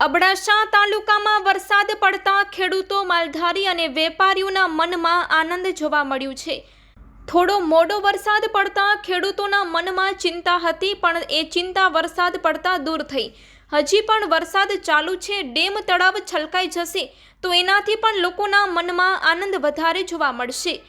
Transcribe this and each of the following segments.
અબડાસા તાલુકામાં વરસાદ પડતા ખેડૂતો, માલધારી અને વેપારીઓના મનમાં આનંદ જોવા મળ્યું છે। થોડો મોડો વરસાદ પડતા ખેડૂતોના મનમાં ચિંતા હતી, પણ એ ચિંતા વરસાદ પડતા દૂર થઈ। હજી પણ વરસાદ ચાલુ છે, ડેમ તળાવ છલકાઈ જશે તો એનાથી પણ લોકોના મનમાં આનંદ વધારે જોવા મળશે।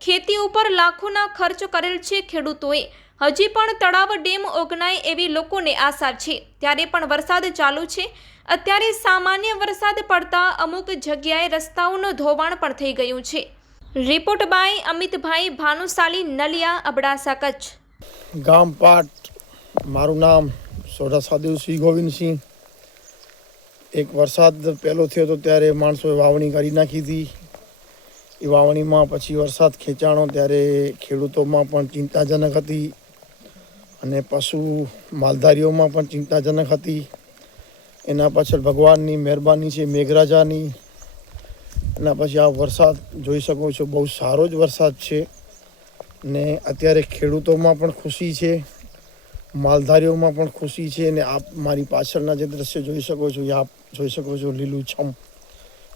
ખેતી ઉપર લાખોના ખર્ચ કરેલ છે ખેડૂતોએ, હજી પણ તળાવ ડેમ ઓગનાય એવી લોકોને આશા છે। ત્યારે પણ વરસાદ ચાલુ છે। અત્યારે સામાન્ય વરસાદ પડતા અમુક જગ્યાએ રસ્તાઓનું ધોવાણ પણ થઈ ગયું છે। Report by Amitbhai Bhanushali, Naliya, Abdasa, Kutch. ગામ પાટ, મારું નામ સોઢા દેવસિંહ ગોવિંદસિંહ। એક વરસાદ પહેલો થયો હતો ત્યારે માણસોએ વાવણી કરી નાખી હતી। એ વાવણીમાં પછી વરસાદ ખેંચાણો ત્યારે ખેડૂતોમાં પણ ચિંતાજનક હતી અને પશુ માલધારીઓમાં પણ ચિંતાજનક હતી। એના પાછળ ભગવાનની મહેરબાની છે, મેઘરાજાની। એના પછી આ વરસાદ જોઈ શકો છો, બહુ સારો જ વરસાદ છે ને અત્યારે ખેડૂતોમાં પણ ખુશી છે, માલધારીઓમાં પણ ખુશી છે। ને આપ મારી પાછળના જે દ્રશ્ય જોઈ શકો છો, આપ જોઈ શકો છો લીલુંછમ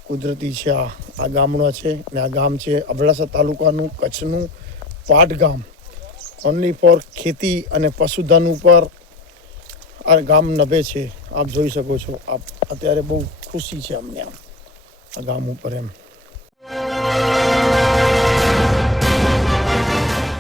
કુદરતી છે। આ ગામડો છે ને આ ગામ છે અબડાસા તાલુકાનું, કચ્છનું પાટ ગામ। ઓનલી ફોર ખેતી અને પશુધન ઉપર આ ગામ નભે છે। આપ જોઈ શકો છો, આપ અત્યારે બહુ ખુશી છે અમને આ ગામ ઉપર એમ।